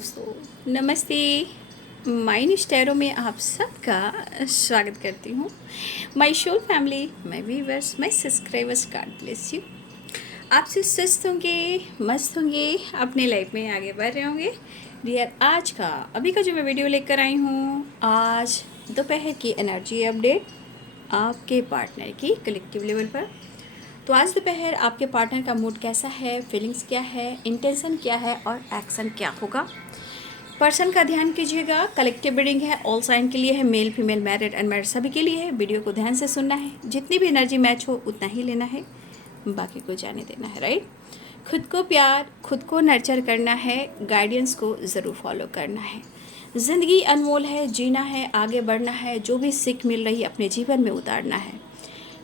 दोस्तों, नमस्ते। माइन स्टैरो में आप सबका स्वागत करती हूँ। My whole family, my viewers, my subscribers, God bless you. आपसे स्वस्थ होंगे, मस्त होंगे, अपने लाइफ में आगे बढ़ रहे होंगे। डियर, आज का अभी का जो मैं वीडियो लेकर आई हूँ, आज दोपहर की एनर्जी अपडेट आपके पार्टनर की कलेक्टिव लेवल पर। तो आज दोपहर आपके पार्टनर का मूड कैसा है, फीलिंग्स क्या है, इंटेंशन क्या है और एक्शन क्या होगा। पर्सन का ध्यान कीजिएगा। कलेक्टिव रीडिंग है, ऑल साइन के लिए है, मेल फीमेल मैरिड अनमैरिड सभी के लिए है। वीडियो को ध्यान से सुनना है, जितनी भी एनर्जी मैच हो उतना ही लेना है, बाकी को जाने देना है। राइट। खुद को प्यार, खुद को नर्चर करना है, गाइडेंस को ज़रूर फॉलो करना है। ज़िंदगी अनमोल है, जीना है, आगे बढ़ना है, जो भी सीख मिल रही है अपने जीवन में उतारना है।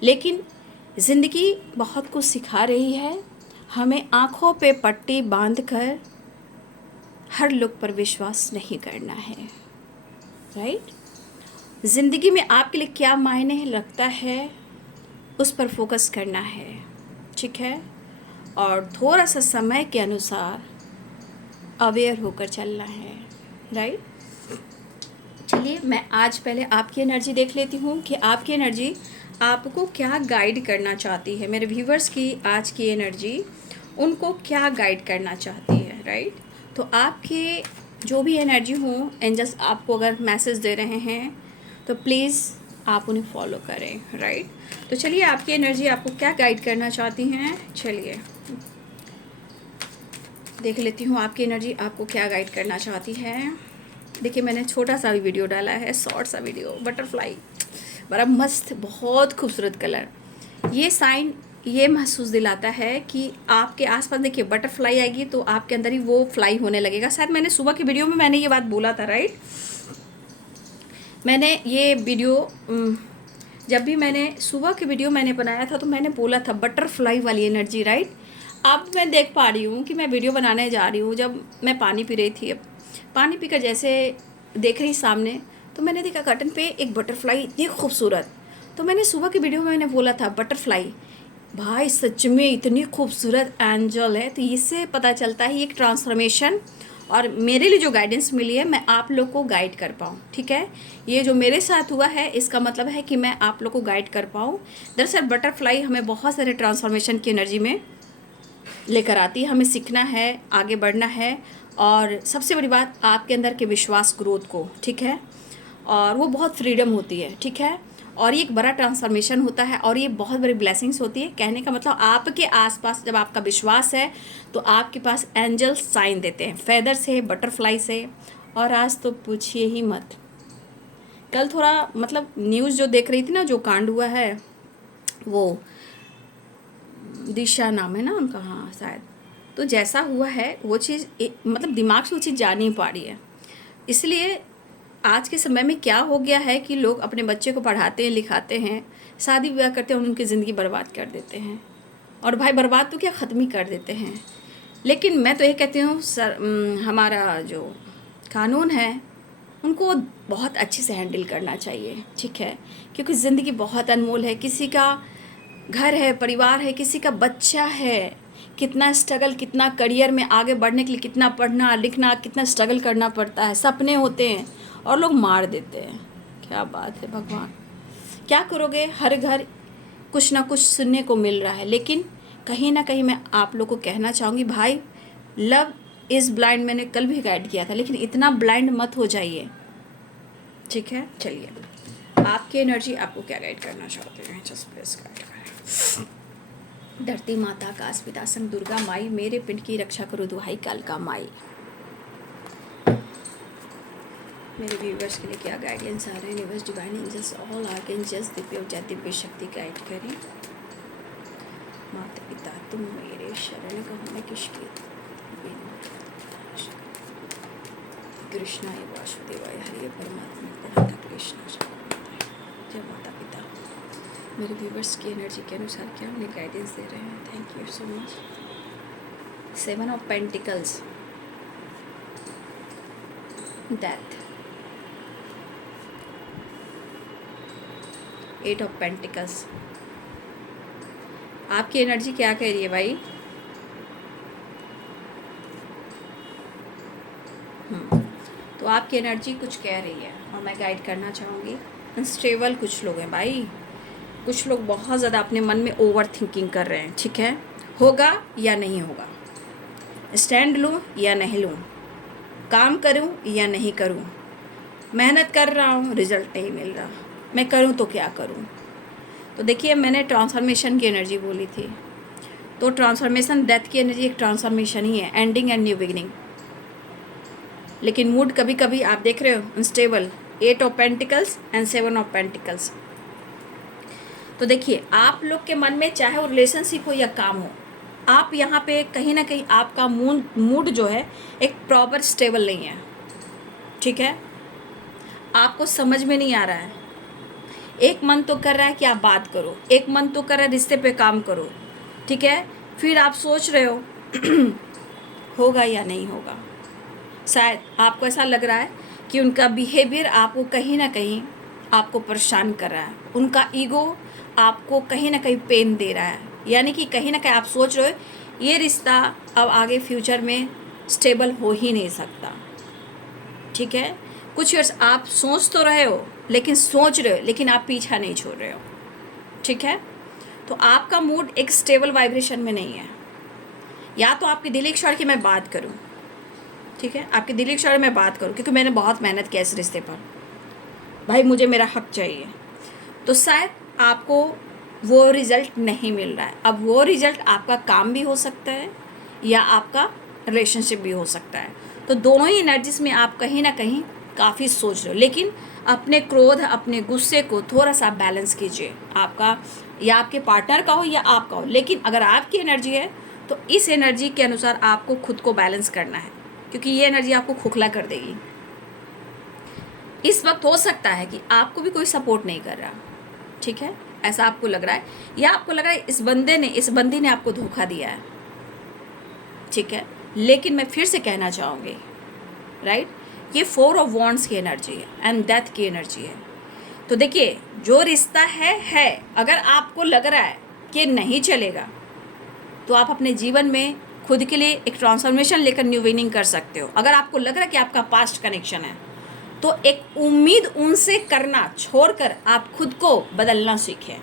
लेकिन ज़िंदगी बहुत कुछ सिखा रही है, हमें आँखों पे पट्टी बांधकर हर लोग पर विश्वास नहीं करना है। राइट। ज़िंदगी में आपके लिए क्या मायने रखता है, उस पर फोकस करना है। ठीक है। और थोड़ा सा समय के अनुसार अवेयर होकर चलना है। राइट। चलिए, मैं आज पहले आपकी एनर्जी देख लेती हूँ कि आपकी एनर्जी आपको क्या गाइड करना चाहती है। मेरे व्यूवर्स की आज की एनर्जी उनको क्या गाइड करना चाहती है। राइट। तो आपके जो भी एनर्जी हो, एंजल्स आपको अगर मैसेज दे रहे हैं तो प्लीज़ आप उन्हें फॉलो करें। राइट। तो चलिए, आपकी एनर्जी आपको क्या गाइड करना चाहती हैं, चलिए देख लेती हूँ आपकी एनर्जी आपको क्या गाइड करना चाहती है। देखिए, मैंने छोटा सा भी वीडियो डाला है, शॉर्ट सा वीडियो, बटरफ्लाई, बड़ा मस्त, बहुत खूबसूरत कलर। ये साइन ये महसूस दिलाता है कि आपके आसपास देखिए बटरफ्लाई आएगी तो आपके अंदर ही वो फ्लाई होने लगेगा। शायद मैंने सुबह की वीडियो में मैंने ये बात बोला था। राइट। मैंने ये वीडियो जब भी मैंने सुबह की वीडियो मैंने बनाया था तो मैंने बोला था बटरफ्लाई वाली एनर्जी। राइट। अब मैं देख पा रही हूँ कि मैं वीडियो बनाने जा रही हूँ, जब मैं पानी पी रही थी, अब पानी पीकर जैसे देख रही सामने, तो मैंने देखा कर्टन पे एक बटरफ्लाई इतनी खूबसूरत। तो मैंने सुबह की वीडियो में मैंने बोला था बटरफ्लाई, भाई सच में इतनी खूबसूरत एंजल है। तो इससे पता चलता है एक ट्रांसफॉर्मेशन, और मेरे लिए जो गाइडेंस मिली है मैं आप लोग को गाइड कर पाऊँ। ठीक है। ये जो मेरे साथ हुआ है इसका मतलब है कि मैं आप लोग को गाइड कर पाऊँ। दरअसल बटरफ्लाई हमें बहुत सारे ट्रांसफॉर्मेशन की एनर्जी में लेकर आती है। हमें सीखना है, आगे बढ़ना है, और सबसे बड़ी बात आपके अंदर के विश्वास ग्रोथ को। ठीक है। और वो बहुत फ्रीडम होती है। ठीक है। और ये एक बड़ा ट्रांसफॉर्मेशन होता है और ये बहुत बड़ी ब्लेसिंग्स होती है। कहने का मतलब आपके आसपास जब आपका विश्वास है तो आपके पास एंजल्स साइन देते हैं, फेदर से, बटरफ्लाई से। और आज तो पूछिए ही मत, कल थोड़ा मतलब न्यूज़ जो देख रही थी ना, जो कांड हुआ है, वो दिशा नाम है ना उनका, हाँ शायद, तो जैसा हुआ है वो चीज़ मतलब दिमाग से वो चीज़ जा नहीं पा रही है। इसलिए आज के समय में क्या हो गया है कि लोग अपने बच्चे को पढ़ाते हैं, लिखाते हैं, शादी विवाह करते हैं, उनकी ज़िंदगी बर्बाद कर देते हैं। और भाई बर्बाद तो क्या, ख़त्म ही कर देते हैं। लेकिन मैं तो ये कहती हूँ सर, हमारा जो कानून है उनको बहुत अच्छे से हैंडल करना चाहिए। ठीक है। क्योंकि ज़िंदगी बहुत अनमोल है। किसी का घर है, परिवार है, किसी का बच्चा है, कितना स्ट्रगल, कितना करियर में आगे बढ़ने के लिए कितना पढ़ना लिखना, कितना स्ट्रगल करना पड़ता है, सपने होते हैं और लोग मार देते हैं। क्या बात है भगवान, क्या करोगे। हर घर कुछ ना कुछ सुनने को मिल रहा है, लेकिन कहीं ना कहीं मैं आप लोग को कहना चाहूँगी, भाई लव इज़ ब्लाइंड, मैंने कल भी गाइड किया था, लेकिन इतना ब्लाइंड मत हो जाइए। ठीक है। चलिए, आपकी एनर्जी आपको क्या गाइड करना चाहते हैं, जस्ट प्लीज गाइड करें। धरती माता, आकाश पिता, संग दुर्गा माई, मेरे पिंड की रक्षा करो दुहाई कालका माई। मेरे व्यूवर्स के लिए क्या गाइडेंस आ रहे हैं, universe, divine angels, all archangels, दिव्य ऊर्जा, दिव्य शक्ति गाइड करें। माता पिता तुम मेरे शरण कहो, मैं किसकी कृष्णाय वासुदेवाय हरे परमात्मा प्रणता कृष्ण। जय माता पिता। मेरे व्यूवर्स की एनर्जी के अनुसार क्या उन्हें गाइडेंस दे रहे हैं, thank you so much. 7 of pentacles, death, 8 of pentacles. आपकी एनर्जी क्या कह रही है भाई। तो आपकी एनर्जी कुछ कह रही है और मैं गाइड करना चाहूँगी। अनस्टेबल कुछ लोग हैं भाई, कुछ लोग बहुत ज़्यादा अपने मन में ओवर थिंकिंग कर रहे हैं, ठीक है। होगा या नहीं होगा, स्टैंड लूँ या नहीं लूँ, काम करूँ या नहीं करूँ, मेहनत कर रहा हूँ रिजल्ट नहीं मिल रहा, मैं करूँ तो क्या करूँ। तो देखिए, मैंने ट्रांसफॉर्मेशन की एनर्जी बोली थी, तो ट्रांसफॉर्मेशन, डेथ की एनर्जी एक ट्रांसफॉर्मेशन ही है, एंडिंग एंड न्यू बिगिनिंग। लेकिन मूड कभी कभी आप देख रहे हो unstable, 8 of pentacles and 7 of pentacles. तो देखिए, आप लोग के मन में चाहे वो रिलेशनशिप हो या काम हो, आप यहाँ पे कहीं ना कहीं आपका मूड जो है एक प्रॉपर स्टेबल नहीं है, ठीक है। आपको समझ में नहीं आ रहा है, एक मन तो कर रहा है कि आप बात करो, एक मन तो कर रहा है रिश्ते पे काम करो, ठीक है। फिर आप सोच रहे हो होगा या नहीं होगा। शायद आपको ऐसा लग रहा है कि उनका बिहेवियर आपको कहीं ना कहीं आपको परेशान कर रहा है, उनका ईगो आपको कहीं ना कहीं पेन दे रहा है, यानी कि कहीं ना कहीं आप सोच रहे हो ये रिश्ता अब आगे फ्यूचर में स्टेबल हो ही नहीं सकता, ठीक है। कुछ इयर्स आप सोच तो रहे हो, लेकिन सोच रहे हो लेकिन आप पीछा नहीं छोड़ रहे हो, ठीक है। तो आपका मूड एक स्टेबल वाइब्रेशन में नहीं है। या तो आपकी दिली इच्छा है कि मैं बात करूं, ठीक है, आपकी दिली इच्छा है मैं बात करूं क्योंकि मैंने बहुत मेहनत किया इस रिश्ते पर, भाई मुझे मेरा हक चाहिए। तो शायद आपको वो रिज़ल्ट नहीं मिल रहा है। अब वो रिज़ल्ट आपका काम भी हो सकता है या आपका रिलेशनशिप भी हो सकता है। तो दोनों ही एनर्जीज में आप कहीं ना कहीं काफ़ी सोच रहे हो, लेकिन अपने क्रोध, अपने गुस्से को थोड़ा सा बैलेंस कीजिए। आपका या आपके पार्टनर का हो या आपका हो, लेकिन अगर आपकी एनर्जी है तो इस एनर्जी के अनुसार आपको खुद को बैलेंस करना है, क्योंकि ये एनर्जी आपको खोखला कर देगी। इस वक्त हो सकता है कि आपको भी कोई सपोर्ट नहीं कर रहा, ठीक है, ऐसा आपको लग रहा है, या आपको लग रहा है इस बंदी ने आपको धोखा दिया है, ठीक है। लेकिन मैं फिर से कहना चाहूँगी, राइट, ये 4 ऑफ वॉन्ड्स की एनर्जी है एंड डेथ की एनर्जी है। तो देखिए, जो रिश्ता है, अगर आपको लग रहा है कि नहीं चलेगा, तो आप अपने जीवन में खुद के लिए एक ट्रांसफॉर्मेशन लेकर न्यू बिगिनिंग कर सकते हो। अगर आपको लग रहा है कि आपका पास्ट कनेक्शन है, तो एक उम्मीद उनसे करना छोड़कर आप खुद को बदलना सीखें,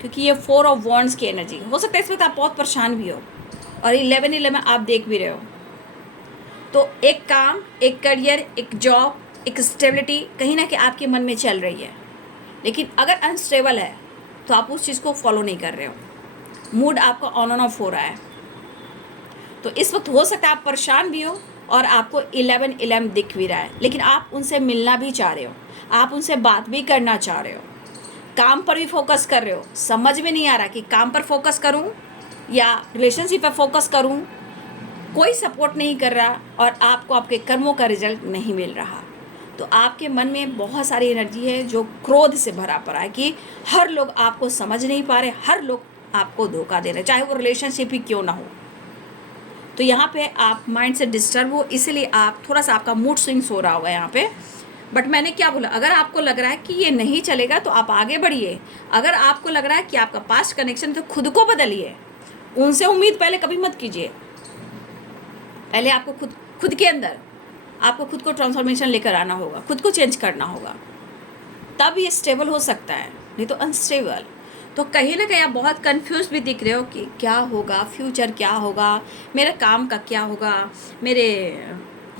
क्योंकि ये 4 ऑफ वॉन्ड्स की एनर्जी हो सकता है इस वक्त आप बहुत परेशान भी हो, और 11 आप देख भी रहे हो। तो एक काम, एक करियर, एक जॉब, एक स्टेबिलिटी कहीं ना कहीं आपके मन में चल रही है, लेकिन अगर अनस्टेबल है तो आप उस चीज़ को फॉलो नहीं कर रहे हो, मूड आपका ऑन एंड ऑफ हो रहा है। तो इस वक्त हो सकता है आप परेशान भी हो और आपको 11 दिख भी रहा है, लेकिन आप उनसे मिलना भी चाह रहे हो, आप उनसे बात भी करना चाह रहे हो, काम पर भी फोकस कर रहे हो। समझ में नहीं आ रहा कि काम पर फोकस करूं या रिलेशनशिप पर फोकस करूं, कोई सपोर्ट नहीं कर रहा और आपको आपके कर्मों का रिजल्ट नहीं मिल रहा। तो आपके मन में बहुत सारी एनर्जी है जो क्रोध से भरा पड़ा है कि हर लोग आपको समझ नहीं पा रहे, हर लोग आपको धोखा दे रहे, चाहे वो रिलेशनशिप ही क्यों ना हो। तो यहाँ पे आप माइंड से डिस्टर्ब हो, इसलिए आप थोड़ा सा आपका मूड स्विंग्स हो रहा होगा यहाँ पे। बट मैंने क्या बोला, अगर आपको लग रहा है कि ये नहीं चलेगा तो आप आगे बढ़िए। अगर आपको लग रहा है कि आपका पास्ट कनेक्शन, तो खुद को बदलिए, उनसे उम्मीद पहले कभी मत कीजिए। पहले आपको खुद के अंदर आपको खुद को ट्रांसफॉर्मेशन लेकर आना होगा, खुद को चेंज करना होगा, तब ये स्टेबल हो सकता है, नहीं तो अनस्टेबल। तो कहीं ना कहीं आप बहुत कंफ्यूज भी दिख रहे हो कि क्या होगा, फ्यूचर क्या होगा, मेरे काम का क्या होगा, मेरे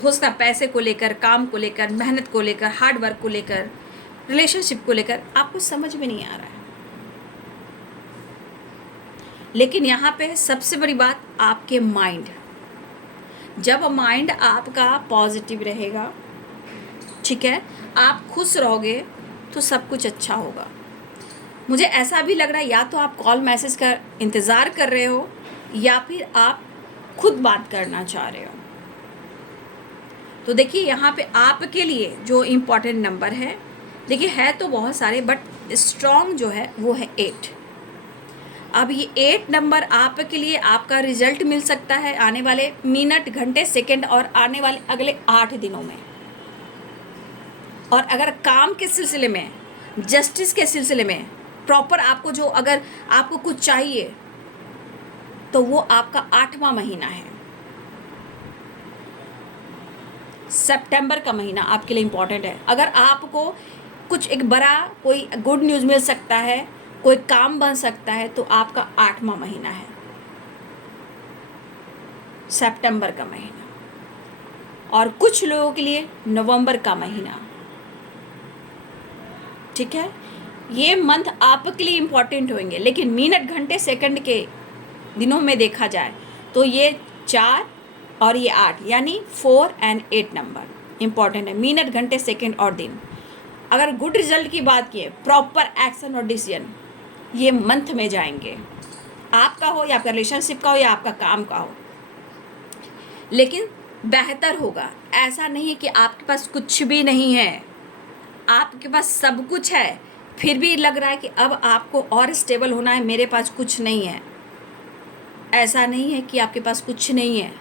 हो सकता पैसे को लेकर, काम को लेकर, मेहनत को लेकर, हार्ड वर्क को लेकर, रिलेशनशिप को लेकर आपको समझ में नहीं आ रहा है। लेकिन यहाँ पे सबसे बड़ी बात, आपके माइंड, जब माइंड आपका पॉजिटिव रहेगा, ठीक है, आप खुश रहोगे तो सब कुछ अच्छा होगा। मुझे ऐसा भी लग रहा है या तो आप कॉल मैसेज का इंतज़ार कर रहे हो या फिर आप खुद बात करना चाह रहे हो। तो देखिए, यहाँ पे आपके लिए जो इम्पोर्टेंट नंबर है, देखिए है तो बहुत सारे, बट स्ट्रॉन्ग जो है वो है 8। अब ये 8 नंबर आपके लिए आपका रिजल्ट मिल सकता है आने वाले मिनट, घंटे, सेकंड और आने वाले अगले 8 दिनों में। और अगर काम के सिलसिले में, जस्टिस के सिलसिले में प्रॉपर आपको जो, अगर आपको कुछ चाहिए तो वो आपका 8वां महीना है। सितंबर का महीना आपके लिए इम्पॉर्टेंट है। अगर आपको कुछ एक बड़ा कोई गुड न्यूज़ मिल सकता है, कोई काम बन सकता है, तो आपका 8वां महीना है सितंबर का महीना। और कुछ लोगों के लिए नवंबर का महीना, ठीक है। ये मंथ आपके लिए इम्पॉर्टेंट होंगे, लेकिन मिनट घंटे सेकंड के दिनों में देखा जाए तो ये 4 और ये 8 यानी 4 और 8 नंबर इम्पॉर्टेंट है। मिनट घंटे सेकंड और दिन। अगर गुड रिजल्ट की बात की, प्रॉपर एक्शन और डिसीजन ये मंथ में जाएंगे, आपका हो या आपका रिलेशनशिप का हो या आपका काम का हो, लेकिन बेहतर होगा। ऐसा नहीं है कि आपके पास कुछ भी नहीं है, आपके पास सब कुछ है, फिर भी लग रहा है कि अब आपको और स्टेबल होना है, मेरे पास कुछ नहीं है। ऐसा नहीं है कि आपके पास कुछ नहीं है,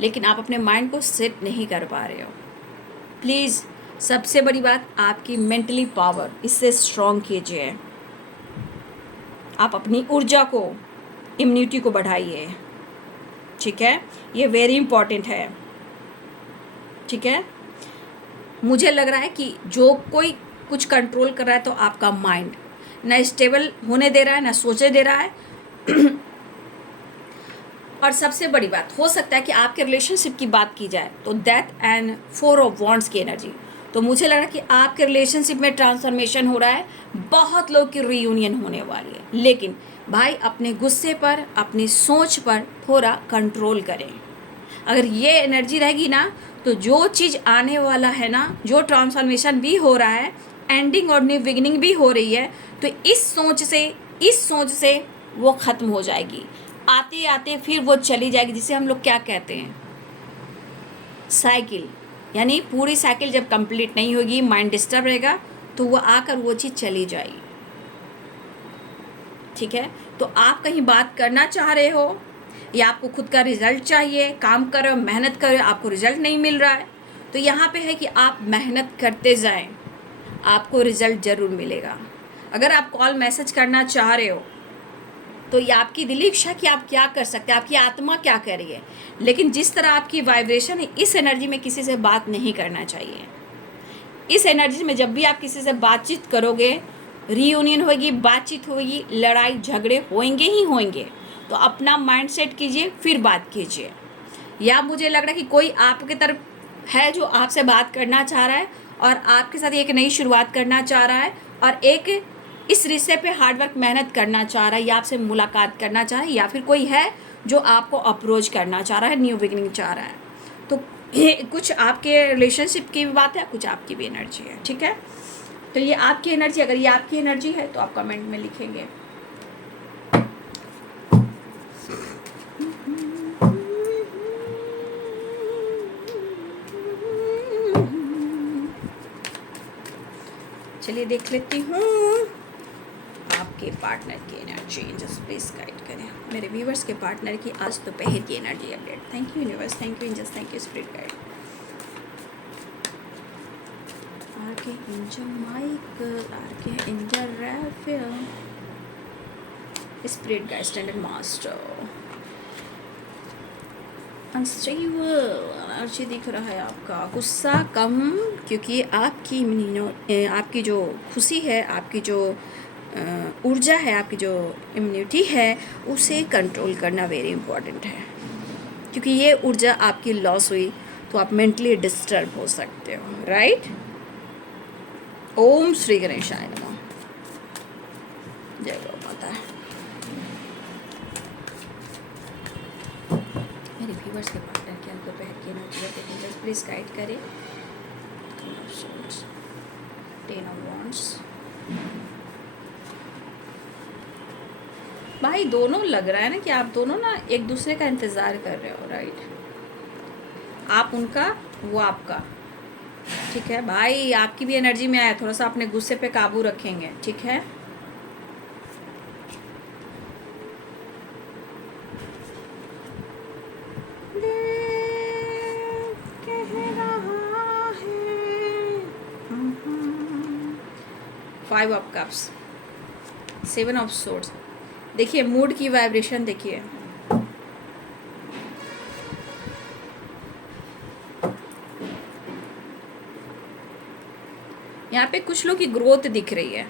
लेकिन आप अपने माइंड को सेट नहीं कर पा रहे हो। प्लीज़, सबसे बड़ी बात आपकी मेंटली पावर, इससे स्ट्रॉन्ग कीजिए। आप अपनी ऊर्जा को, इम्यूनिटी को बढ़ाइए, ठीक है। ये वेरी इंपॉर्टेंट है, ठीक है। मुझे लग रहा है कि जो कोई कुछ कंट्रोल कर रहा है तो आपका माइंड ना स्टेबल होने दे रहा है, ना सोचे दे रहा है। और सबसे बड़ी बात, हो सकता है कि आपके रिलेशनशिप की बात की जाए तो डेथ एंड 4 ऑफ वॉन्ड्स की एनर्जी, तो मुझे लग रहा है कि आपके रिलेशनशिप में ट्रांसफॉर्मेशन हो रहा है, बहुत लोग की रीयूनियन होने वाली है। लेकिन भाई, अपने गुस्से पर, अपनी सोच पर थोड़ा कंट्रोल करें। अगर ये एनर्जी रहेगी ना, तो जो चीज़ आने वाला है ना, जो ट्रांसफॉर्मेशन भी हो रहा है, एंडिंग और न्यू बिगिनिंग भी हो रही है, तो इस सोच से वो ख़त्म हो जाएगी। आते आते फिर वो चली जाएगी, जिसे हम लोग क्या कहते हैं, साइकिल। यानी पूरी साइकिल जब कंप्लीट नहीं होगी, माइंड डिस्टर्ब रहेगा, तो वो आकर वो चीज़ चली जाएगी, ठीक है। तो आप कहीं बात करना चाह रहे हो या आपको खुद का रिजल्ट चाहिए, काम करो, मेहनत करो, आपको रिजल्ट नहीं मिल रहा है, तो यहाँ पे है कि आप मेहनत करते जाएं, आपको रिजल्ट ज़रूर मिलेगा। अगर आप कॉल मैसेज करना चाह रहे हो तो ये आपकी दिली इच्छा कि आप क्या कर सकते हैं, आपकी आत्मा क्या कह रही है, लेकिन जिस तरह आपकी वाइब्रेशन है, इस एनर्जी में किसी से बात नहीं करना चाहिए। इस एनर्जी में जब भी आप किसी से बातचीत करोगे, रीयूनियन होगी, बातचीत होगी, लड़ाई झगड़े होंगे ही होंगे, तो अपना माइंड सेट कीजिए, फिर बात कीजिए। या मुझे लग रहा है कि कोई आपके तरफ है जो आपसे बात करना चाह रहा है और आपके साथ एक नई शुरुआत करना चाह रहा है, और एक इस रिश्ते पे हार्डवर्क मेहनत करना चाह रहा है, या आपसे मुलाकात करना चाह रहा है, या फिर कोई है जो आपको अप्रोच करना चाह रहा है, न्यू बिगिनिंग चाह रहा है। तो ये कुछ आपके रिलेशनशिप की भी बात है, कुछ आपकी भी एनर्जी है, ठीक है। तो ये आपकी एनर्जी, अगर ये आपकी एनर्जी है तो आप कमेंट में लिखेंगे। चलिए देख लेती हूँ आपके पार्टनर की एनर्जी। जस्ट प्लीज गाइड करें मेरे व्यूवर्स के पार्टनर की आज दोपहर की energy update. Thank you universe, thank you angels, thank you spirit guide. Archangel Michael, archangel Raphael, spirit guide, standard master, unstable energy दिख रहा है आपका। गुस्सा कम, क्योंकि आपकी जो खुशी है, आपकी जो ऊर्जा है, आपकी जो इम्यूनिटी है, उसे कंट्रोल करना वेरी इंपॉर्टेंट है, क्योंकि ये ऊर्जा आपकी लॉस हुई तो आप मेंटली डिस्टर्ब हो सकते हो, राइट। ओम श्री गणेशाय नमः। जय गौ माता। मेरे व्यूवर्स के पार्टनर के अंदर दोपहर की एनर्जी प्लीज गाइड करें। 10 ऑफ वॉन्ड्स। भाई दोनों लग रहा है ना कि आप दोनों ना एक दूसरे का इंतज़ार कर रहे हो, राइट। आप उनका, वो आपका, ठीक है। भाई आपकी भी एनर्जी में आया, थोड़ा सा अपने गुस्से पे काबू रखेंगे, ठीक है। Five of cups, 7 of swords. देखिए मूड की वाइब्रेशन देखिए, यहाँ पे कुछ लोग की ग्रोथ दिख रही है,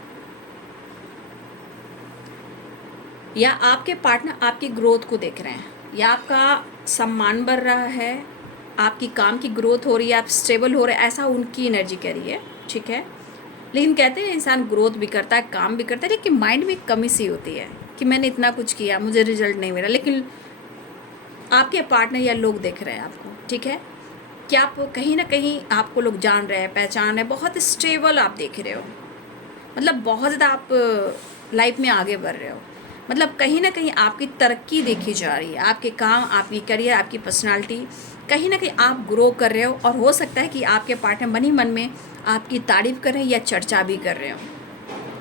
या आपके पार्टनर आपकी ग्रोथ को देख रहे हैं, या आपका सम्मान बढ़ रहा है, आपकी काम की ग्रोथ हो रही है, आप स्टेबल हो रहे हैं, ऐसा उनकी एनर्जी कह रही है। ठीक है, लेकिन कहते हैं इंसान ग्रोथ भी करता है, काम भी करता है, लेकिन माइंड में कमी सी होती है कि मैंने इतना कुछ किया, मुझे रिजल्ट नहीं मिला। लेकिन आपके पार्टनर या लोग देख रहे हैं आपको, ठीक है, कि आप कहीं ना कहीं आपको लोग जान रहे हैं, पहचान रहे हैं, बहुत स्टेबल आप देख रहे हो, मतलब बहुत ज़्यादा आप लाइफ में आगे बढ़ रहे हो, मतलब कहीं ना कहीं आपकी तरक्की देखी जा रही है, आपके काम, आपकी करियर, आपकी पर्सनालिटी, कहीं ना कहीं आप ग्रो कर रहे हो। और हो सकता है कि आपके पार्टनर मन ही मन में आपकी तारीफ कर रहे हैं या चर्चा भी कर रहे हो।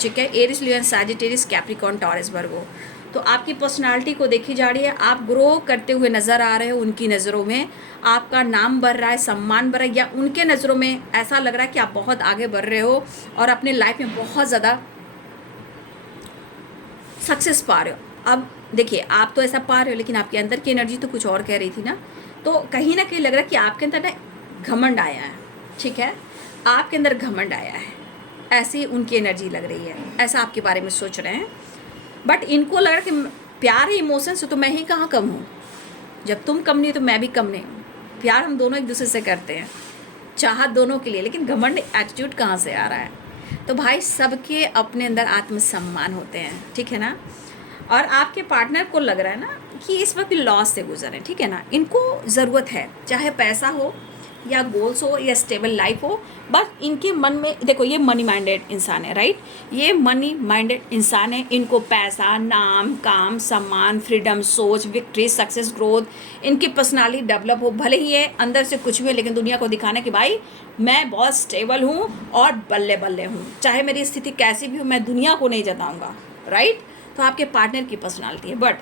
ठीक है, Eris, Leo, Sagittarius, Capricorn, Taurus, वर्गो, तो आपकी पर्सनालिटी को देखी जा रही है, आप ग्रो करते हुए नज़र आ रहे हो उनकी नज़रों में, आपका नाम बढ़ रहा है, सम्मान बढ़ रहा है, या उनके नज़रों में ऐसा लग रहा है कि आप बहुत आगे बढ़ रहे हो और अपने लाइफ में बहुत ज़्यादा सक्सेस पा रहे हो। अब देखिए, आप तो ऐसा पा रहे हो, लेकिन आपके अंदर की एनर्जी तो कुछ और कह रही थी ना, तो कहीं ना कहीं लग रहा है कि आपके अंदर ना घमंड आया है। ठीक है, आपके अंदर घमंड आया है, ऐसी उनकी एनर्जी लग रही है, ऐसा आपके बारे में सोच रहे हैं। बट इनको लग रहा है कि प्यार है इमोशन से, तो मैं ही कहाँ कम हूँ, जब तुम कम नहीं तो मैं भी कम नहीं हूँ। प्यार हम दोनों एक दूसरे से करते हैं, चाहत दोनों के लिए, लेकिन घमंड एटीट्यूड कहाँ से आ रहा है? तो भाई सबके अपने अंदर आत्मसम्मान होते हैं, ठीक है ना। और आपके पार्टनर को लग रहा है ना कि इस वक्त लॉस से गुजरे, ठीक है ना, इनको ज़रूरत है, चाहे पैसा हो या गोल्स हो या स्टेबल लाइफ हो, बस इनके मन में देखो, ये मनी माइंडेड इंसान है, राइट, ये मनी माइंडेड इंसान है। इनको पैसा, नाम, काम, सम्मान, फ्रीडम, सोच, विक्ट्री, सक्सेस, ग्रोथ, इनकी पर्सनालिटी डेवलप हो, भले ही ये अंदर से कुछ भी है, लेकिन दुनिया को दिखाना कि भाई मैं बहुत स्टेबल हूँ और बल्ले बल्ले हूँ, चाहे मेरी स्थिति कैसी भी हो, मैं दुनिया को नहीं जताऊँगा, राइट। तो आपके पार्टनर की पर्सनालिटी है, बट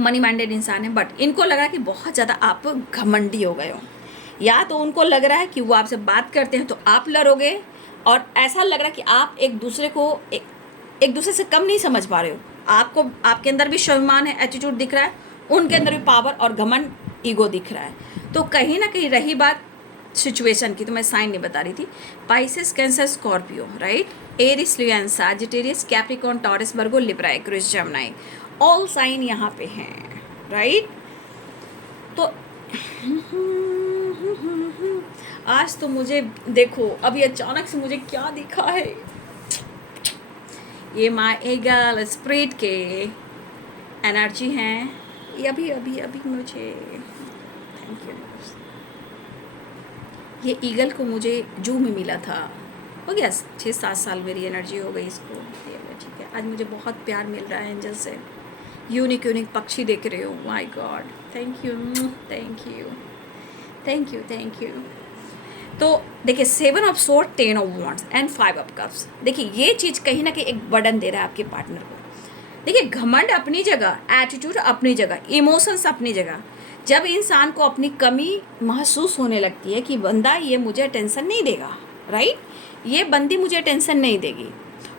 मनी माइंडेड इंसान है, बट इनको लग रहा है कि बहुत ज़्यादा आप घमंडी हो गए हो, या तो उनको लग रहा है कि वो आपसे बात करते हैं तो आप लड़ोगे, और ऐसा लग रहा है कि आप एक दूसरे को एक दूसरे से कम नहीं समझ पा रहे हो। आपको आपके अंदर भी स्वाभिमान है, एटीट्यूड दिख रहा है, उनके अंदर भी पावर और घमंड, ईगो दिख रहा है। तो कहीं ना कहीं रही बात सिचुएशन की, तो मैं साइन नहीं बता रही थी, Pisces, Cancer, Scorpio, right, Aries, Leo, Sagittarius, Capricorn, Taurus, Virgo, Libra, Aquarius, Gemini, all sign यहाँ पे हैं, राइट। तो आज तो मुझे देखो, अभी अचानक से मुझे क्या दिखा है, ये माय ईगल स्पिरिट के एनर्जी हैं, ये अभी अभी अभी मुझे, थैंक यू, ये ईगल को मुझे जू में मिला था, हो गया 6-7 साल मेरी एनर्जी हो गई इसको, ठीक है। आज मुझे बहुत प्यार मिल रहा है एंजल से, यूनिक यूनिक पक्षी देख रहे हो, my God, thank you, thank you, thank you, thank you. तो देखिए, 7 of sword, 10 of wands and 5 of cups, देखिए ये चीज़ कहीं ना कहीं एक बर्डन दे रहा है आपके पार्टनर को। देखिए, घमंड अपनी जगह, एटीट्यूड अपनी जगह, इमोशंस अपनी जगह। जब इंसान को अपनी कमी महसूस होने लगती है कि बंदा ये मुझे अटेंशन नहीं देगा, राइट, ये बंदी मुझे अटेंशन नहीं देगी,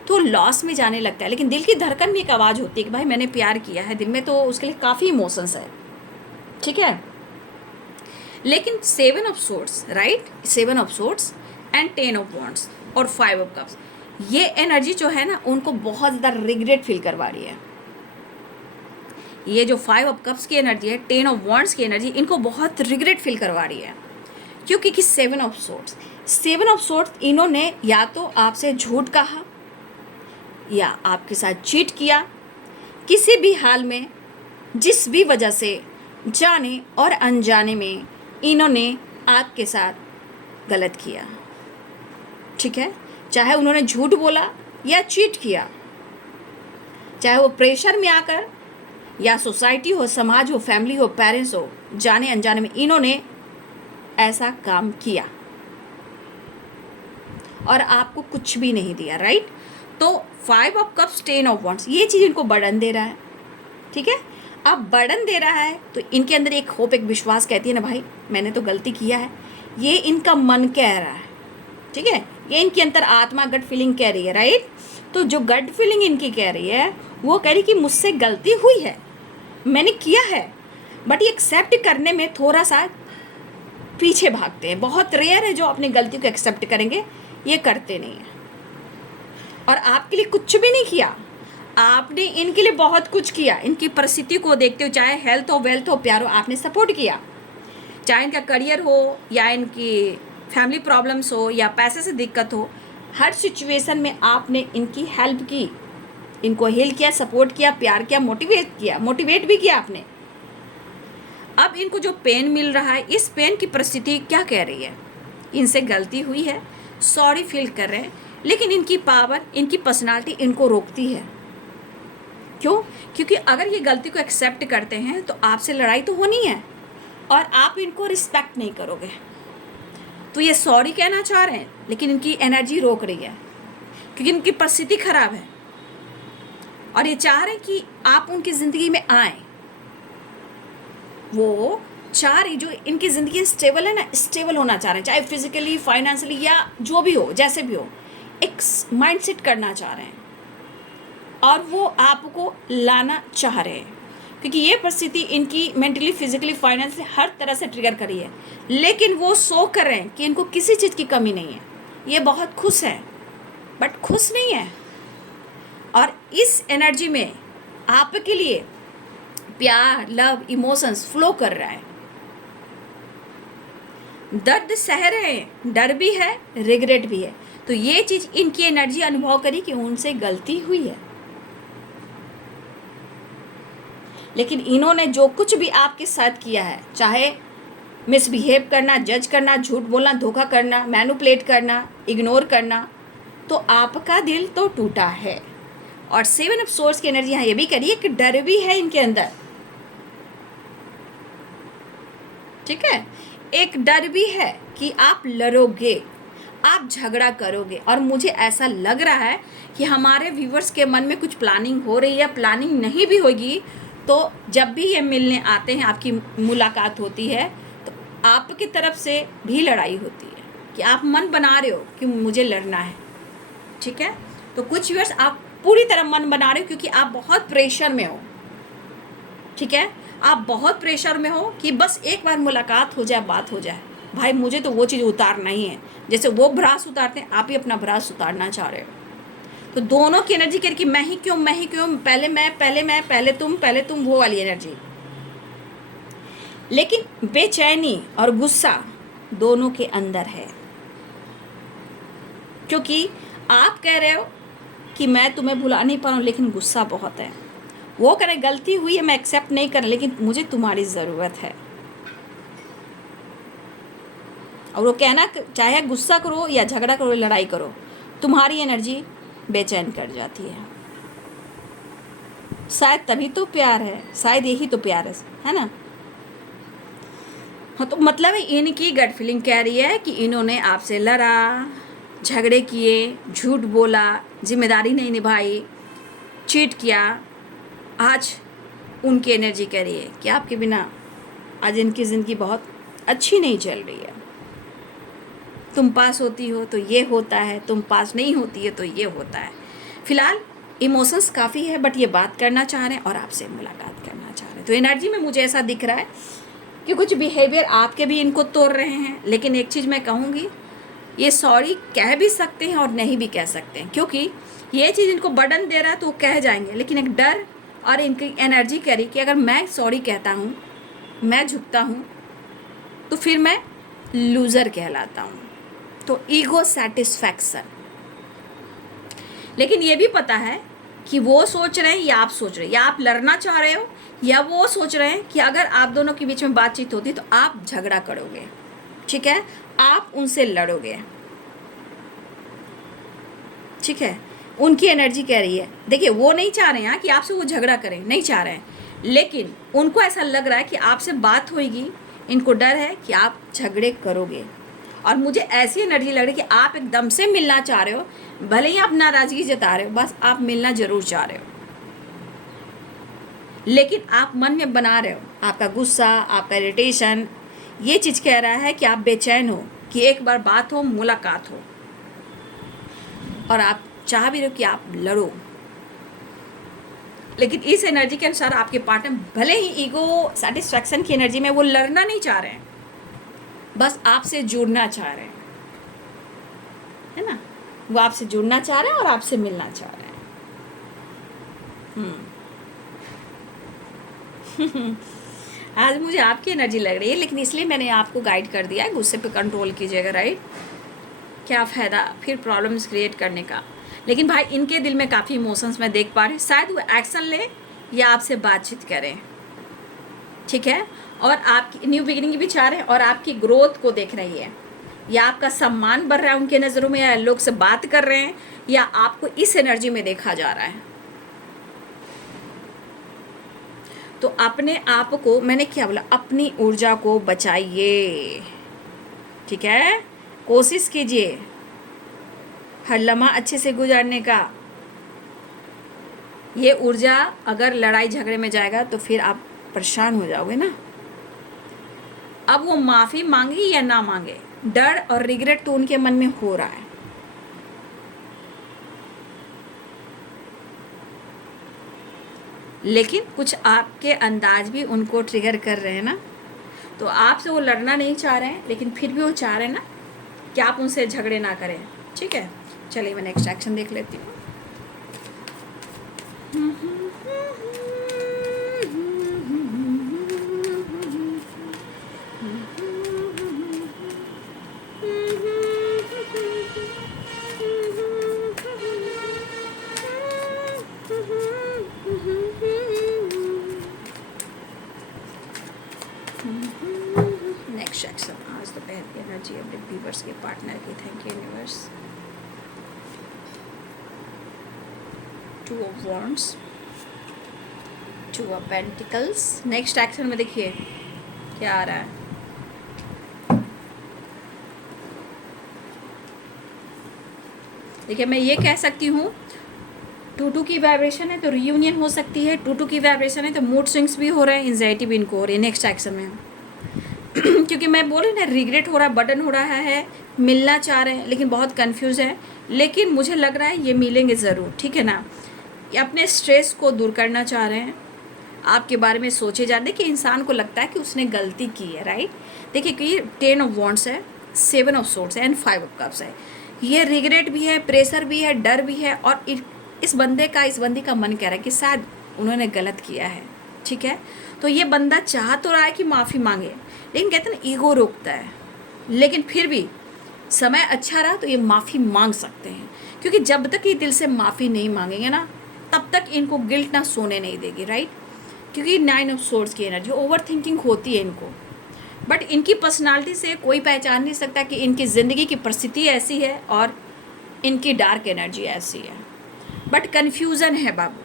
तो लॉस में जाने लगता है। लेकिन दिल की धड़कन में एक आवाज़ होती है कि भाई मैंने प्यार किया है, दिल में तो उसके लिए काफ़ी इमोशंस है, ठीक है। लेकिन 7 of swords, right, 7 of swords and 10 of wands और 5 ऑफ कप्स, ये एनर्जी जो है ना, उनको बहुत ज़्यादा रिग्रेट फील करवा रही है। ये जो 5 ऑफ कप्स की एनर्जी है, 10 ऑफ वॉन्ड्स की एनर्जी, इनको बहुत रिग्रेट फील करवा रही है, क्योंकि कि 7 ऑफ सोर्ड्स, 7 ऑफ सोर्ड्स, इन्होंने या तो आपसे झूठ कहा या आपके साथ चीट किया, किसी भी हाल में, जिस भी वजह से, जाने और अनजाने में इन्होंने आपके साथ गलत किया, ठीक है। चाहे उन्होंने झूठ बोला या चीट किया, चाहे वो प्रेशर में आकर, या सोसाइटी हो, समाज हो, फैमिली हो, पेरेंट्स हो, जाने अनजाने में इन्होंने ऐसा काम किया और आपको कुछ भी नहीं दिया, राइट। तो 5 ऑफ कप्स, 10 ऑफ वॉन्ड्स, ये चीज़ इनको बर्डन दे रहा है, ठीक है। अब बर्डन दे रहा है तो इनके अंदर एक होप, एक विश्वास कहती है ना, भाई मैंने तो गलती किया है, ये इनका मन कह रहा है, ठीक है, ये इनकी अंतर आत्मा, गट फीलिंग कह रही है, राइट। तो जो गट फीलिंग इनकी कह रही है, वो कह रही कि मुझसे गलती हुई है, मैंने किया है, बट ये एक्सेप्ट करने में थोड़ा सा पीछे भागते हैं। बहुत रेयर है जो अपनी गलती को एक्सेप्ट करेंगे ये करते नहीं हैं। और आपके लिए कुछ भी नहीं किया, आपने इनके लिए बहुत कुछ किया। इनकी परिस्थिति को देखते हो, चाहे हेल्थ हो, वेल्थ हो, प्यार हो, आपने सपोर्ट किया। चाहे इनका करियर हो या इनकी फैमिली प्रॉब्लम्स हो या पैसे से दिक्कत हो, हर सिचुएशन में आपने इनकी हेल्प की, इनको हील किया, सपोर्ट किया, प्यार किया, मोटिवेट भी किया आपने। अब इनको जो पेन मिल रहा है, इस पेन की परिस्थिति क्या कह रही है? इनसे गलती हुई है, सॉरी फील कर रहे हैं, लेकिन इनकी पावर, इनकी पर्सनालिटी इनको रोकती है। क्यों? क्योंकि अगर ये गलती को एक्सेप्ट करते हैं तो आपसे लड़ाई तो होनी है और आप इनको रिस्पेक्ट नहीं करोगे। तो ये सॉरी कहना चाह रहे हैं, लेकिन इनकी एनर्जी रोक रही है क्योंकि इनकी परिस्थिति खराब है और ये चाह रहे हैं कि आप उनकी ज़िंदगी में आए। वो चाह रही, जो इनकी ज़िंदगी स्टेबल है ना, स्टेबल होना चाह रहे हैं, चाहे फिजिकली, फाइनेंशियली या जो भी हो, जैसे भी हो, एक माइंडसेट करना चाह रहे हैं और वो आपको लाना चाह रहे हैं क्योंकि ये परिस्थिति इनकी मेंटली, फिजिकली, फाइनेंशियली हर तरह से ट्रिगर करी है। लेकिन वो शो कर रहे हैं कि इनको किसी चीज़ की कमी नहीं है, ये बहुत खुश हैं, बट खुश नहीं है। और इस एनर्जी में आपके लिए प्यार, लव, इमोशंस फ्लो कर रहा है। दर्द सह रहे हैं, डर भी है, रिग्रेट भी है। तो ये चीज़ इनकी एनर्जी अनुभव करी कि उनसे गलती हुई है, लेकिन इन्होंने जो कुछ भी आपके साथ किया है, चाहे मिसबिहेव करना, जज करना, झूठ बोलना, धोखा करना, मैनिपुलेट करना, इग्नोर करना, तो आपका दिल तो टूटा है। और 7 ऑफ सोर्स की एनर्जी यहाँ ये भी करिए कि डर भी है इनके अंदर, ठीक है। एक डर भी है कि आप लड़ोगे, आप झगड़ा करोगे। और मुझे ऐसा लग रहा है कि हमारे व्यूवर्स के मन में कुछ प्लानिंग हो रही है। प्लानिंग नहीं भी होगी तो जब भी ये मिलने आते हैं, आपकी मुलाकात होती है, तो आपकी तरफ से भी लड़ाई होती है कि आप मन बना रहे हो कि मुझे लड़ना है, ठीक है। तो कुछ व्यूअर्स आप पूरी तरह मन बना रहे हो क्योंकि आप बहुत प्रेशर में हो, ठीक है। आप बहुत प्रेशर में हो कि बस एक बार मुलाकात हो जाए, बात हो जाए। भाई मुझे तो वो चीज़ उतारना ही है, जैसे वो भ्रास उतारते हैं, आप ही अपना भ्रास उतारना चाह रहे हो। तो दोनों की एनर्जी कह कि मैं ही क्यों, पहले मैं, पहले तुम, वो वाली एनर्जी। लेकिन बेचैनी और गुस्सा दोनों के अंदर है, क्योंकि आप कह रहे हो कि मैं तुम्हें भुला नहीं पा रहा हूँ, लेकिन गुस्सा बहुत है। वो कह रहे गलती हुई है, मैं एक्सेप्ट नहीं कर, लेकिन मुझे तुम्हारी ज़रूरत है। और वो कहना, चाहे गुस्सा करो या झगड़ा करो, लड़ाई करो, तुम्हारी एनर्जी बेचैन कर जाती है। शायद तभी तो प्यार है, शायद यही तो प्यार है ना। हाँ, तो मतलब इनकी गट फीलिंग कह रही है कि इन्होंने आपसे लड़ा, झगड़े किए, झूठ बोला, जिम्मेदारी नहीं निभाई, चीट किया। आज उनकी एनर्जी कह रही है कि आपके बिना आज इनकी ज़िंदगी बहुत अच्छी नहीं चल रही है। तुम पास होती हो तो ये होता है, तुम पास नहीं होती है तो ये होता है। फिलहाल इमोशंस काफ़ी है, बट ये बात करना चाह रहे हैं और आपसे मुलाकात करना चाह रहे हैं। तो एनर्जी में मुझे ऐसा दिख रहा है कि कुछ बिहेवियर आपके भी इनको तोड़ रहे हैं। लेकिन एक चीज़ मैं कहूँगी, ये सॉरी कह भी सकते हैं और नहीं भी कह सकते हैं, क्योंकि ये चीज़ इनको बर्डन दे रहा है तो वो कह जाएंगे। लेकिन एक डर और इनकी एनर्जी करी कि अगर मैं सॉरी कहता हूँ, मैं झुकता हूँ, तो फिर मैं लूज़र कहलाता हूँ। तो ईगो सेटिस्फैक्शन। लेकिन ये भी पता है कि वो सोच रहे हैं या आप सोच रहे हैं, या आप लड़ना चाह रहे हो, या वो सोच रहे हैं कि अगर आप दोनों के बीच में बातचीत होती तो आप झगड़ा करोगे, ठीक है, आप उनसे लड़ोगे, ठीक है। उनकी एनर्जी कह रही है, देखिए वो नहीं चाह रहे हैं कि आपसे वो झगड़ा करें, नहीं चाह रहे हैं, लेकिन उनको ऐसा लग रहा है कि आपसे बात होगी, इनको डर है कि आप झगड़े करोगे। और मुझे ऐसी एनर्जी लग रही है कि आप एकदम से मिलना चाह रहे हो, भले ही आप नाराज़गी जता रहे हो, बस आप मिलना ज़रूर चाह रहे हो, लेकिन आप मन में बना रहे हो। आपका गुस्सा, आपका इरिटेशन ये चीज़ कह रहा है कि आप बेचैन हो कि एक बार बात हो, मुलाकात हो, और आप चाह भी रहे हो कि आप लड़ो। लेकिन इस एनर्जी के अनुसार आपके पार्टनर भले ही ईगो सेटिस्फैक्शन की एनर्जी में वो लड़ना नहीं चाह रहे हैं, बस आपसे जुड़ना चाह रहे हैं। है ना, वो आपसे जुड़ना चाह रहे हैं और आपसे मिलना चाह रहे हैं। आज मुझे आपकी एनर्जी लग रही है, लेकिन इसलिए मैंने आपको गाइड कर दिया है, गुस्से पे कंट्रोल कीजिएगा, राइट। क्या फ़ायदा फिर प्रॉब्लम्स क्रिएट करने का। लेकिन भाई इनके दिल में काफ़ी इमोशंस मैं देख पा रही हूँ, शायद वो एक्शन ले या आपसे बातचीत करें, ठीक है। और आपकी न्यू बिगिनिंग भी चाह रहे हैं और आपकी ग्रोथ को देख रही है, या आपका सम्मान बढ़ रहा है उनके नज़रों में, या लोग से बात कर रहे हैं, या आपको इस एनर्जी में देखा जा रहा है। तो अपने आप को, मैंने क्या बोला, अपनी ऊर्जा को बचाइए, ठीक है। कोशिश कीजिए हर लम्हा अच्छे से गुजारने का। ये ऊर्जा अगर लड़ाई झगड़े में जाएगा तो फिर आप परेशान हो जाओगे ना। अब वो माफ़ी मांगे या ना मांगे, डर और रिग्रेट तो उनके मन में हो रहा है। लेकिन कुछ आपके अंदाज भी उनको ट्रिगर कर रहे हैं ना। तो आपसे वो लड़ना नहीं चाह रहे हैं, लेकिन फिर भी वो चाह रहे हैं ना कि आप उनसे झगड़े ना करें, ठीक है। चलिए मैं नेक्स्ट एक्शन देख लेती हूँ। नेक्स्ट एक्शन आज दोपहर की एनर्जी अपने व्यूअर्स के पार्टनर की। Thank you universe. Two of wands, two of pentacles. Next action में देखिए क्या आ रहा है। देखिए मैं ये कह सकती हूँ, 2-2 की वाइब्रेशन है तो रीयूनियन हो सकती है, 2-2 की वाइब्रेशन है तो मूड स्विंग्स भी हो रहे हैं, एंजाइटी भी इनको हो रही है नेक्स्ट एक्शन में। क्योंकि मैं बोल रही ना, रिग्रेट हो रहा है, बर्डन हो रहा है, मिलना चाह रहे हैं लेकिन बहुत कंफ्यूज है। लेकिन मुझे लग रहा है ये मिलेंगे ज़रूर, ठीक है ना। ये अपने स्ट्रेस को दूर करना चाह रहे हैं, आपके बारे में सोचे जा रहे हैं। देखिए इंसान को लगता है कि उसने गलती की है, राइट। देखिए कि 10 ऑफ वॉन्ड्स है, 7 ऑफ सोर्ड्स है एंड 5 ऑफ कप्स है। ये रिग्रेट भी है, प्रेशर भी है, डर भी है, और इस बंदी का मन कह रहा है कि शायद उन्होंने गलत किया है, ठीक है। तो ये बंदा चाह तो रहा है कि माफ़ी मांगे, लेकिन कहते हैं ना ईगो रोकता है। लेकिन फिर भी समय अच्छा रहा तो ये माफ़ी मांग सकते हैं, क्योंकि जब तक ये दिल से माफ़ी नहीं मांगेंगे ना, तब तक इनको गिल्ट ना सोने नहीं देगी, राइट। क्योंकि 9 ऑफ सोर्ड्स की एनर्जी, ओवर थिंकिंग होती है इनको, बट इनकी पर्सनालिटी से कोई पहचान नहीं सकता कि इनकी ज़िंदगी की परिस्थिति ऐसी है और इनकी डार्क एनर्जी ऐसी है। बट कन्फ्यूज़न है बाबू।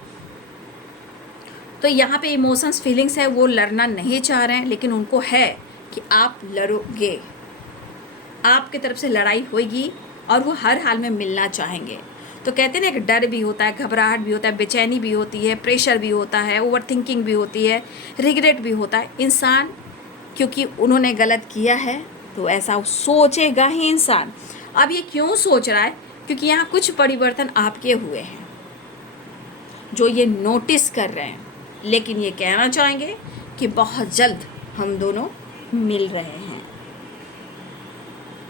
तो यहाँ पे इमोशंस, फीलिंग्स है, वो लड़ना नहीं चाह रहे हैं, लेकिन उनको है कि आप लड़ोगे, आपकी तरफ से लड़ाई होगी और वो हर हाल में मिलना चाहेंगे। तो कहते हैं ना, एक डर भी होता है, घबराहट भी होता है, बेचैनी भी होती है, प्रेशर भी होता है, ओवर थिंकिंग भी होती है, रिग्रेट भी होता है। इंसान क्योंकि उन्होंने गलत किया है तो ऐसा सोचेगा ही इंसान। अब ये क्यों सोच रहा है? क्योंकि यहाँ कुछ परिवर्तन आपके हुए हैं जो ये नोटिस कर रहे हैं, लेकिन ये कहना चाहेंगे कि बहुत जल्द हम दोनों मिल रहे हैं,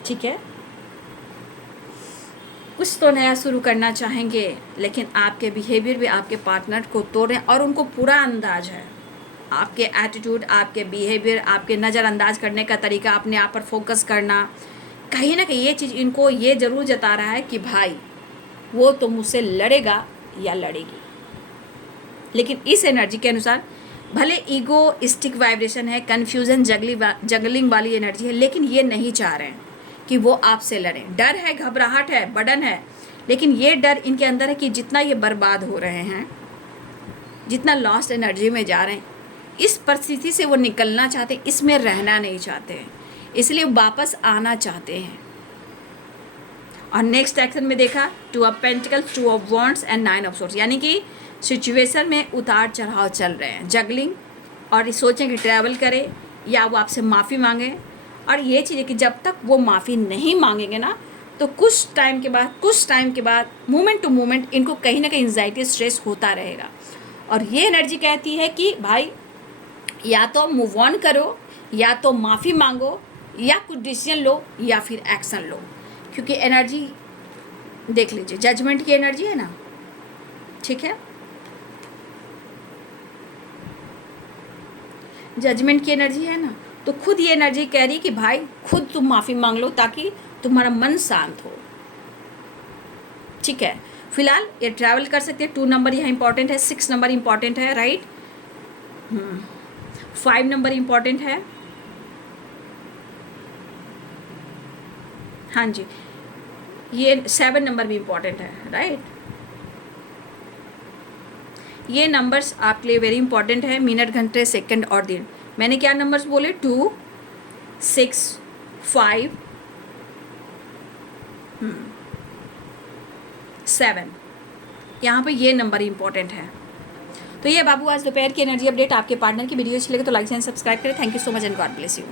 ठीक है। कुछ तो नया शुरू करना चाहेंगे, लेकिन आपके बिहेवियर भी आपके पार्टनर को तोड़ रहे हैं और उनको पूरा अंदाज है। आपके एटीट्यूड, आपके बिहेवियर, आपके नज़रअंदाज करने का तरीका, अपने आप पर फोकस करना, कहीं ना कहीं ये चीज़ इनको ये ज़रूर जता रहा है कि भाई वो तो मुझसे लड़ेगा या लड़ेगी। लेकिन इस एनर्जी के अनुसार भले ईगो स्टिक वाइब्रेशन है, कन्फ्यूज़न, जगलिंग वाली एनर्जी है, लेकिन ये नहीं चाह रहे हैं कि वो आपसे लड़ें। डर है, घबराहट है, बर्डन है, लेकिन ये डर इनके अंदर है कि जितना ये बर्बाद हो रहे हैं, जितना लॉस्ट एनर्जी में जा रहे हैं, इस परिस्थिति से वो निकलना चाहते हैं, इसमें रहना नहीं चाहते हैं, इसलिए वापस आना चाहते हैं। और नेक्स्ट एक्शन में देखा 2 of pentacles, 2 of wands and 9 of swords, यानी कि सिचुएशन में उतार चढ़ाव चल रहे हैं, जगलिंग, और सोचें कि ट्रैवल करें या वो आपसे माफ़ी मांगे। और ये चीज़ है कि जब तक वो माफ़ी नहीं मांगेंगे ना, तो कुछ टाइम के बाद मोमेंट टू मोमेंट इनको कहीं ना कहीं एंजाइटी, स्ट्रेस होता रहेगा। और ये एनर्जी कहती है कि भाई या तो मूव ऑन करो, या तो माफ़ी मांगो, या कुछ डिसीजन लो, या फिर एक्शन लो। क्योंकि एनर्जी देख लीजिए, जजमेंट की एनर्जी है ना, ठीक है, जजमेंट की एनर्जी है ना, तो खुद ये एनर्जी कह रही कि भाई खुद तुम माफ़ी मांग लो ताकि तुम्हारा मन शांत हो, ठीक है। फिलहाल ये ट्रैवल कर सकते हैं, 2 नंबर यहाँ इंपॉर्टेंट है, 6 नंबर इंपॉर्टेंट है, राइट, 5 नंबर इंपॉर्टेंट है, हाँ जी, ये 7 नंबर भी इंपॉर्टेंट है, राइट। ये नंबर्स आपके लिए वेरी इंपॉर्टेंट है, मिनट, घंटे, सेकंड और दिन। मैंने क्या नंबर्स बोले, 2, 6, 5, 7, यहाँ पे ये नंबर इंपॉर्टेंट है। तो ये बाबू आज दोपहर की एनर्जी अपडेट आपके पार्टनर की। वीडियो अच्छी लगे तो लाइक एंड सब्सक्राइब करें। Thank you so much and God bless you.